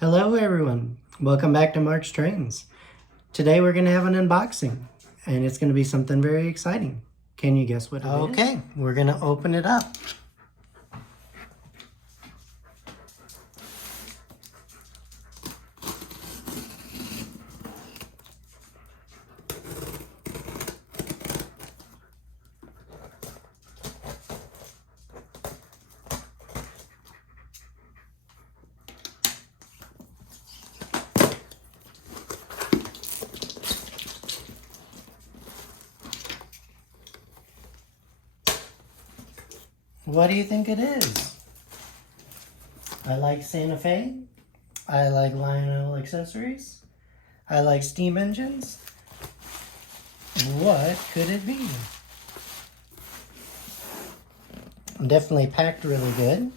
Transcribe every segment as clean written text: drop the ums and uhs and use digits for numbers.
Hello everyone, welcome back to Mark's Trains. Today we're going to have an unboxing and it's going to be something very exciting. Can you guess what it is? Okay, we're going to open it up. What do you think it is? I like Santa Fe. I like Lionel accessories. I like steam engines. What could it be? Definitely packed really good.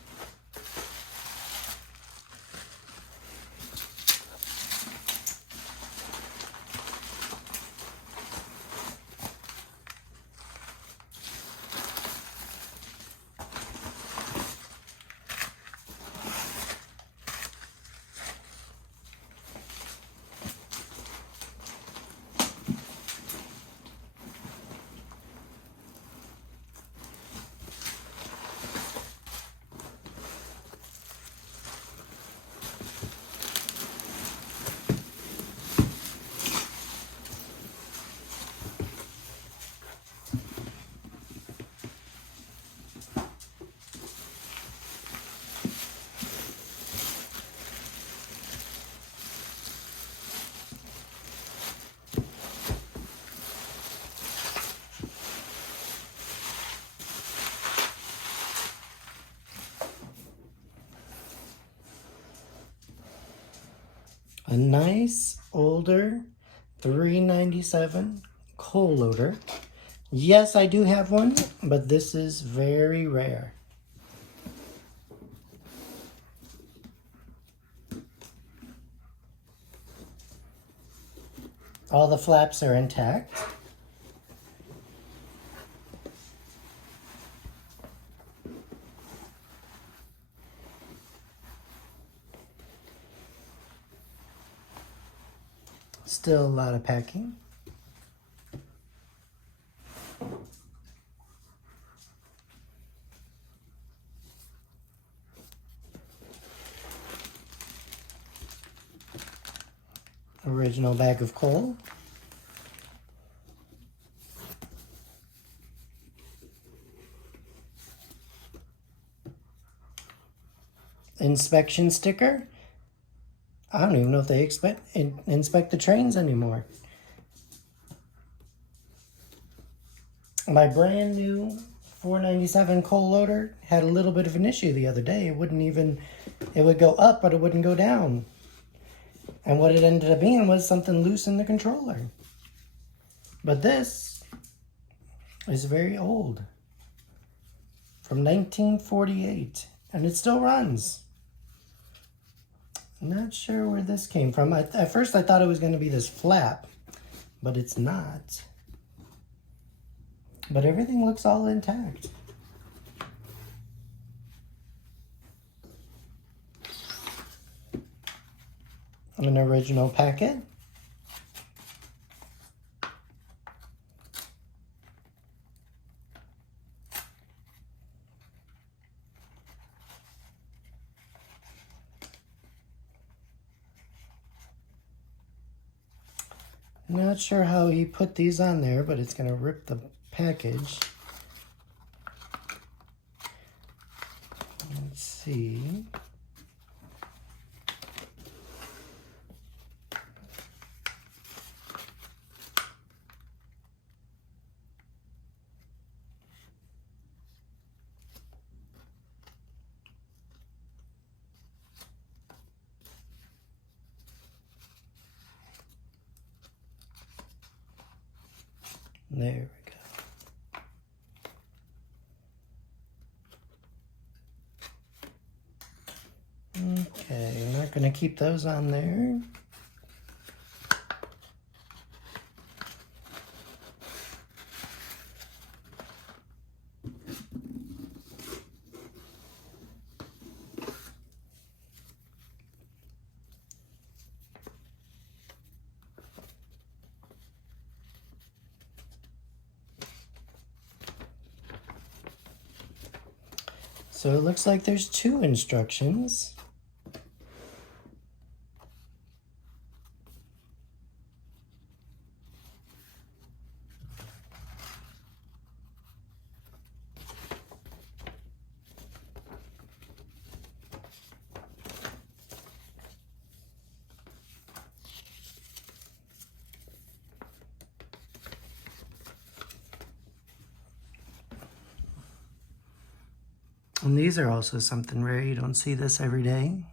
A nice older 397 coal loader. Yes, I do have one, but this is very rare. All the flaps are intact. Still a lot of packing. Original bag of coal. Inspection sticker. I don't even know if they inspect the trains anymore. My brand new 497 coal loader had a little bit of an issue the other day. It would go up, but it wouldn't go down. And what it ended up being was something loose in the controller. But this is very old. From 1948. And it still runs. Not sure where this came from. At first I thought it was going to be this flap. But it's not. But everything looks all intact. An original packet. Not sure how he put these on there, but it's going to rip the package. Let's see. There we go. Okay, I'm not going to keep those on there. So it looks like there's 2 instructions. And these are also something rare. You don't see this every day.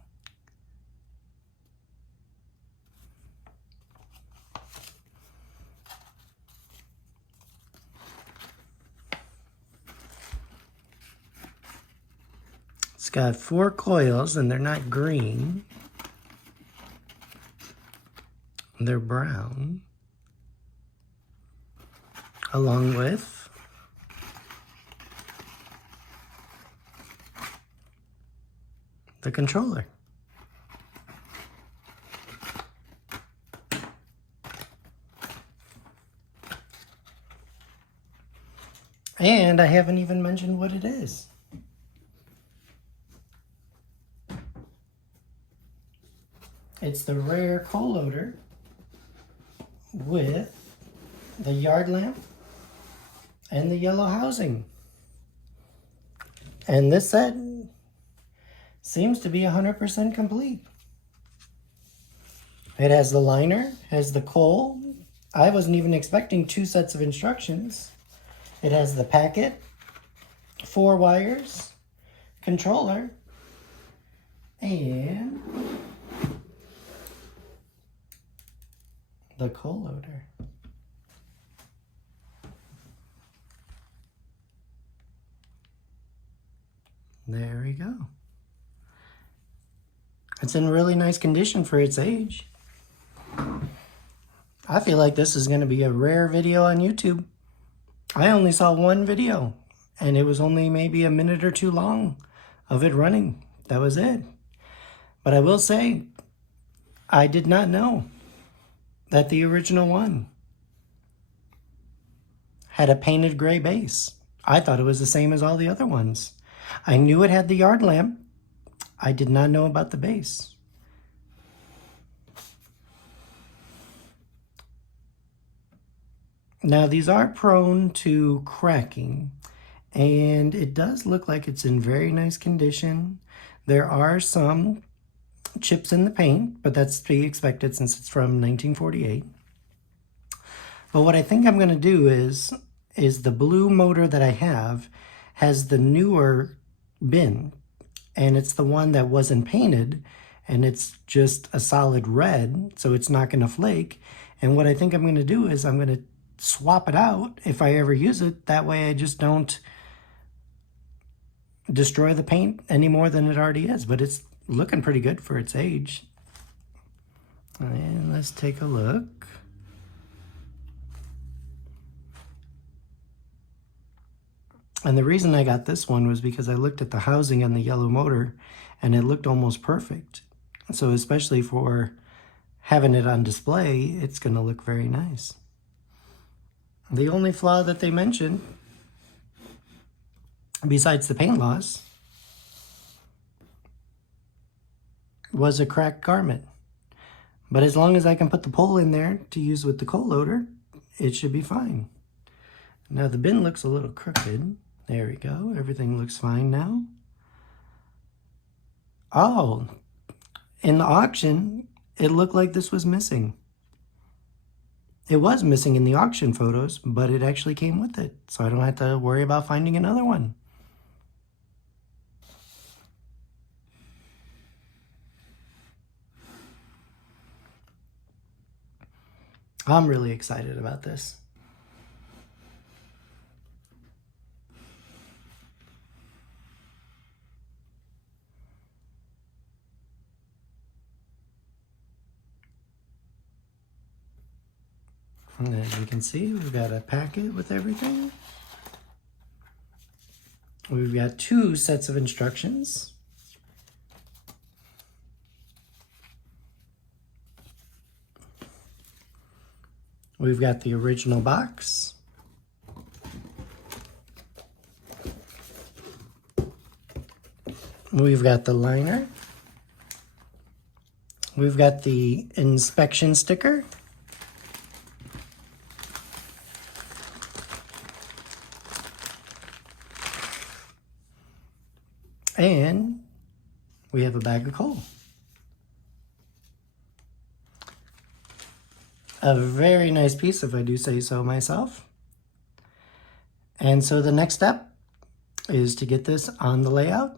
It's got 4 coils, and they're not green. They're brown. Along with the controller. And I haven't even mentioned what it is. It's the rare coal loader with the yard lamp and the yellow housing. And this set seems to be 100% complete. It has the liner, has the coal. I wasn't even expecting 2 sets of instructions. It has the packet, 4 wires, controller, and the coal loader. There we go. It's in really nice condition for its age. I feel like this is going to be a rare video on YouTube. I only saw 1 video, and it was only maybe a minute or 2 long of it running. That was it. But I will say, I did not know that the original one had a painted gray base. I thought it was the same as all the other ones. I knew it had the yard lamp. I did not know about the base. Now these are prone to cracking, and it does look like it's in very nice condition. There are some chips in the paint, but that's to be expected since it's from 1948. But what I think I'm going to do is the blue motor that I have has the newer bin, and it's the one that wasn't painted, and it's just a solid red, so it's not going to flake. And what I think I'm going to do is I'm going to swap it out if I ever use it. That way I just don't destroy the paint any more than it already is. But it's looking pretty good for its age. And let's take a look. And the reason I got this one was because I looked at the housing on the yellow motor and it looked almost perfect. So especially for having it on display, it's going to look very nice. The only flaw that they mentioned, besides the paint loss, was a cracked garment. But as long as I can put the pole in there to use with the coal loader, it should be fine. Now the bin looks a little crooked. There we go. Everything looks fine now. Oh, in the auction, it looked like this was missing. It was missing in the auction photos, but it actually came with it, so I don't have to worry about finding another one. I'm really excited about this. And as you can see, we've got a packet with everything. We've got 2 sets of instructions. We've got the original box. We've got the liner. We've got the inspection sticker. And we have a bag of coal. A very nice piece, if I do say so myself. And so the next step is to get this on the layout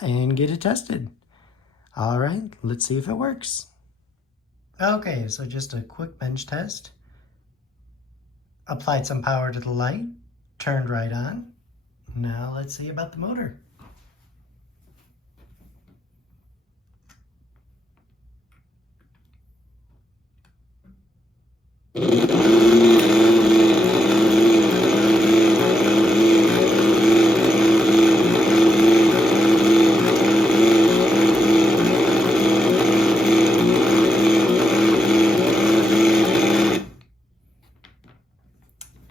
and get it tested. All right, let's see if it works. Okay, so just a quick bench test. Applied some power to the light, turned right on. Now let's see about the motor.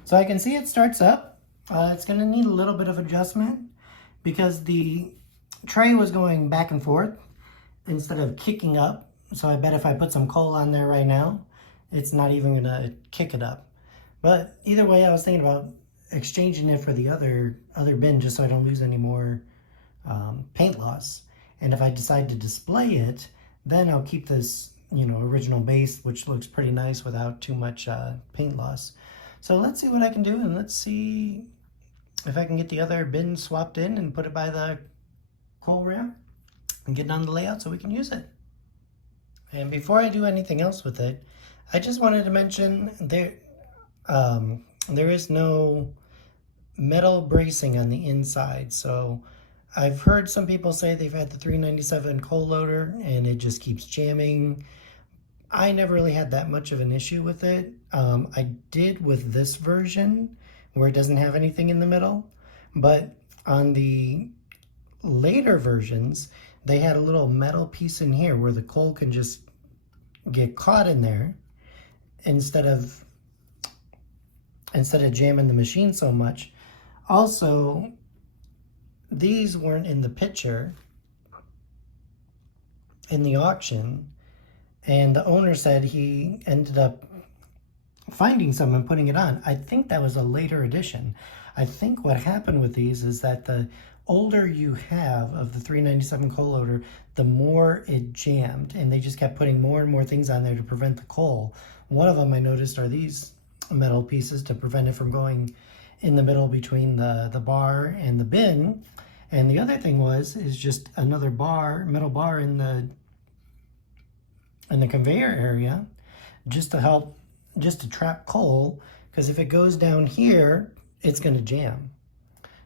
So I can see it starts up. It's going to need a little bit of adjustment because the tray was going back and forth instead of kicking up. So I bet if I put some coal on there right now, it's not even going to kick it up. But either way, I was thinking about exchanging it for the other bin just so I don't lose any more paint loss. And if I decide to display it, then I'll keep this, original base, which looks pretty nice without too much paint loss. So let's see what I can do, and let's see if I can get the other bin swapped in and put it by the coal ramp and get it on the layout so we can use it. And before I do anything else with it, I just wanted to mention there is no metal bracing on the inside. So I've heard some people say they've had the 397 coal loader and it just keeps jamming. I never really had that much of an issue with it. I did with this version where it doesn't have anything in the middle, but on the later versions, they had a little metal piece in here where the coal can just get caught in there instead of jamming the machine so much. Also, these weren't in the picture in the auction, and the owner said he ended up finding some and putting it on. I think that was a later edition. I think what happened with these is that the older you have of the 397 coal loader, the more it jammed, and they just kept putting more and more things on there to prevent the coal. One of them I noticed are these metal pieces to prevent it from going in the middle between the bar and the bin. And the other thing is just another metal bar in the conveyor area just to trap coal, because if it goes down here, it's going to jam.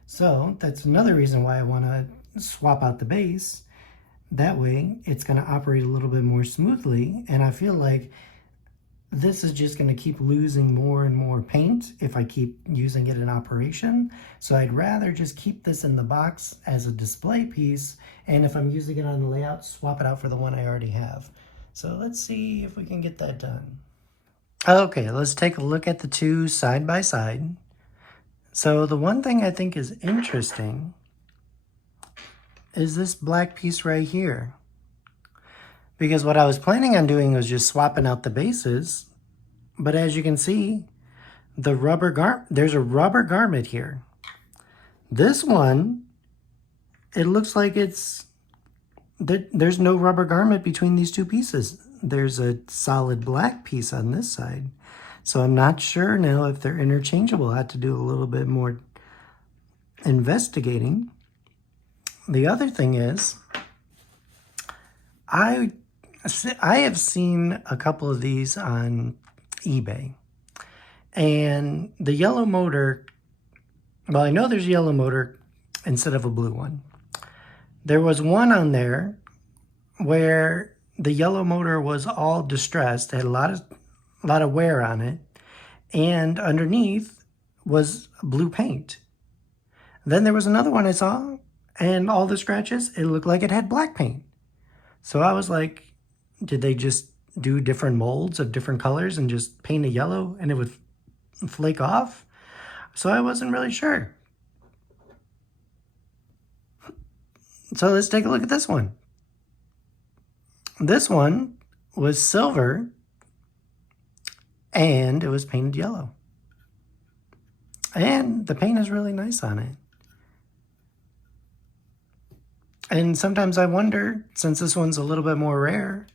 So that's another reason why I want to swap out the base. That way it's going to operate a little bit more smoothly, and I feel like this is just going to keep losing more and more paint if I keep using it in operation. So I'd rather just keep this in the box as a display piece, and if I'm using it on the layout, swap it out for the one I already have. So let's see if we can get that done. Okay, let's take a look at the two side by side. So the one thing I think is interesting is this black piece right here. Because what I was planning on doing was just swapping out the bases, but as you can see, there's a rubber garment here. This one, it looks like there's no rubber garment between these two pieces. There's a solid black piece on this side. So I'm not sure now if they're interchangeable. I have to do a little bit more investigating. The other thing is, I have seen a couple of these on eBay. And the yellow motor, well, I know there's a yellow motor instead of a blue one. There was one on there where the yellow motor was all distressed. It had a lot of wear on it. And underneath was blue paint. Then there was another one I saw, and all the scratches, it looked like it had black paint. So I was like, did they just do different molds of different colors and just paint it yellow and it would flake off? So I wasn't really sure. So let's take a look at this one. This one was silver and it was painted yellow. And the paint is really nice on it. And sometimes I wonder, since this one's a little bit more rare,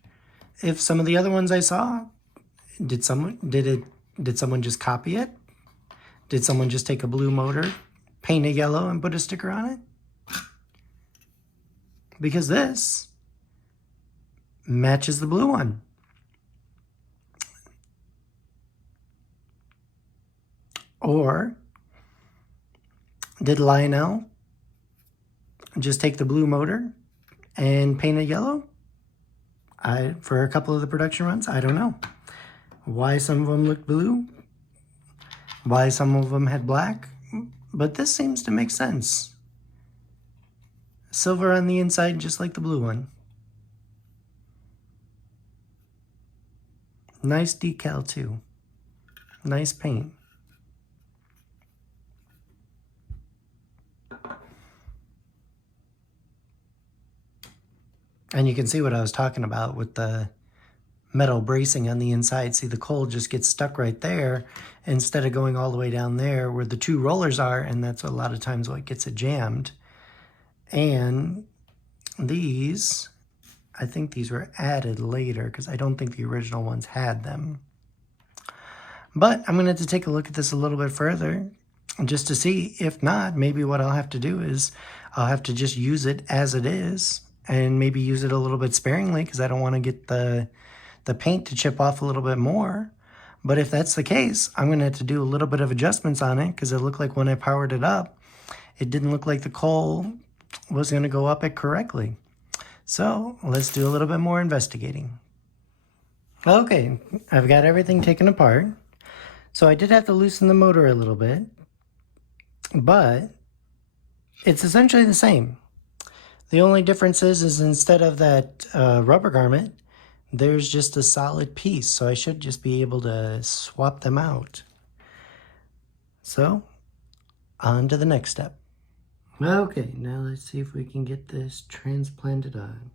if some of the other ones I saw, did someone just copy it? Did someone just take a blue motor, paint it yellow, and put a sticker on it? Because this matches the blue one. Or did Lionel just take the blue motor and paint it yellow? For a couple of the production runs, I don't know. Why some of them looked blue, why some of them had black, but this seems to make sense. Silver on the inside, just like the blue one. Nice decal too. Nice paint. And you can see what I was talking about with the metal bracing on the inside. See, the coal just gets stuck right there instead of going all the way down there where the two rollers are, and that's a lot of times what gets it jammed. And these, I think these were added later because I don't think the original ones had them. But I'm going to have to take a look at this a little bit further just to see. If not, maybe what I'll have to do is I'll have to just use it as it is and maybe use it a little bit sparingly because I don't want to get the paint to chip off a little bit more. But if that's the case, I'm going to have to do a little bit of adjustments on it because it looked like when I powered it up, it didn't look like the coal was going to go up it correctly. So let's do a little bit more investigating. Okay, I've got everything taken apart. So I did have to loosen the motor a little bit, but it's essentially the same. The only difference is instead of that rubber garment, there's just a solid piece. So I should just be able to swap them out. So on to the next step. Okay, now let's see if we can get this transplanted on.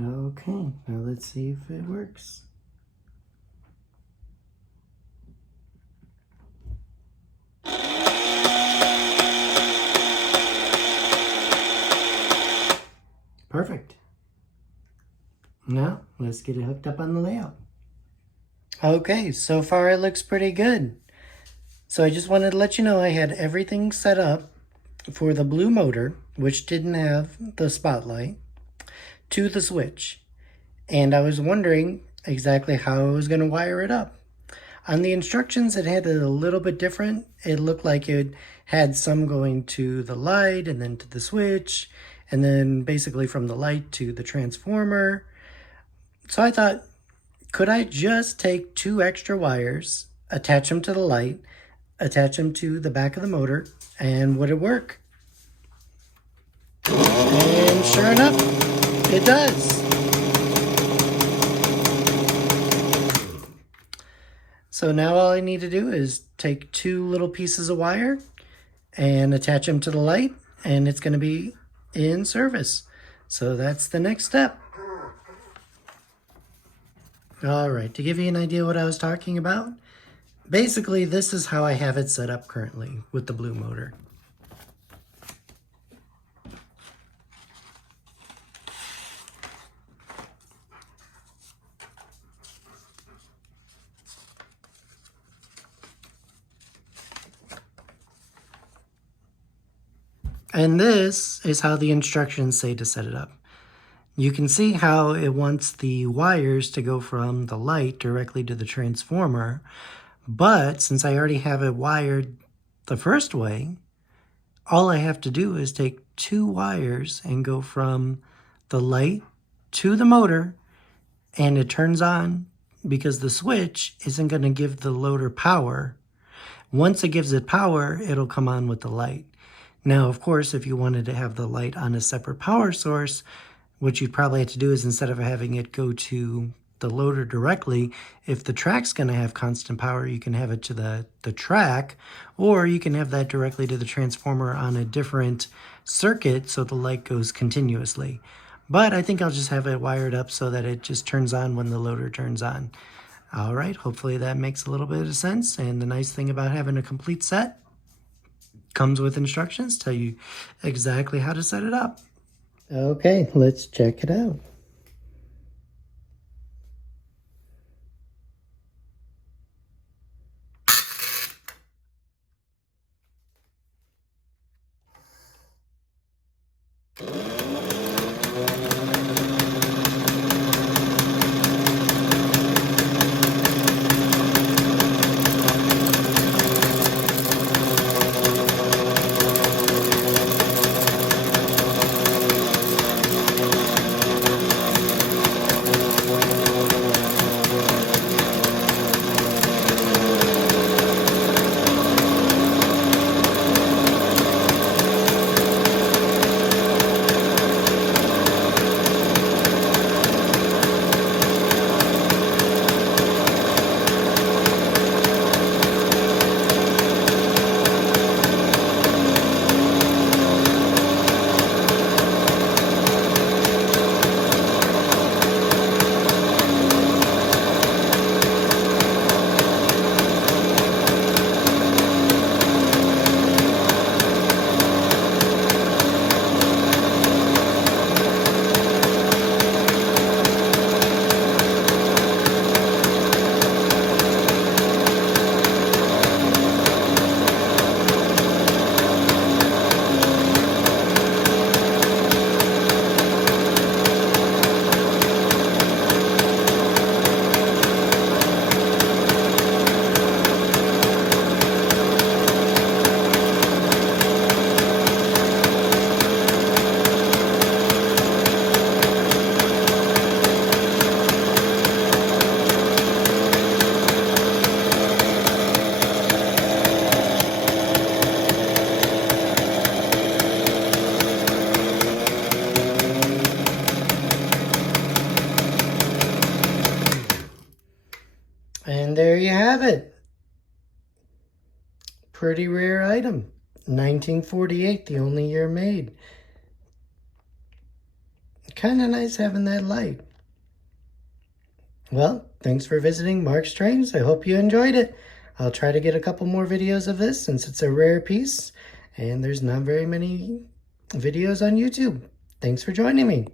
Okay, now let's see if it works. Perfect. Now, let's get it hooked up on the layout. Okay, so far it looks pretty good. So I just wanted to let you know I had everything set up for the blue motor, which didn't have the spotlight, to the switch. And I was wondering exactly how I was going to wire it up. On the instructions, it had it a little bit different. It looked like it had some going to the light and then to the switch, and then basically from the light to the transformer. So I thought, could I just take 2 extra wires, attach them to the light, attach them to the back of the motor, and would it work? And sure enough, it does. So now all I need to do is take 2 little pieces of wire and attach them to the light, and it's going to be in service. So that's the next step. All right, to give you an idea what I was talking about, basically this is how I have it set up currently with the blue motor. And this is how the instructions say to set it up. You can see how it wants the wires to go from the light directly to the transformer, but since I already have it wired the first way, all I have to do is take 2 wires and go from the light to the motor, and it turns on because the switch isn't going to give the loader power. Once it gives it power, it'll come on with the light. Now, of course, if you wanted to have the light on a separate power source, what you'd probably have to do is instead of having it go to the loader directly, if the track's going to have constant power, you can have it to the track, or you can have that directly to the transformer on a different circuit so the light goes continuously. But I think I'll just have it wired up so that it just turns on when the loader turns on. All right, hopefully that makes a little bit of sense. And the nice thing about having a complete set comes with instructions, tell you exactly how to set it up. Okay, let's check it out. And there you have it. Pretty rare item. 1948, the only year made. kind of nice having that light. Well, thanks for visiting Mark's Trains. I hope you enjoyed it. I'll try to get a couple more videos of this since it's a rare piece and there's not very many videos on YouTube. Thanks for joining me.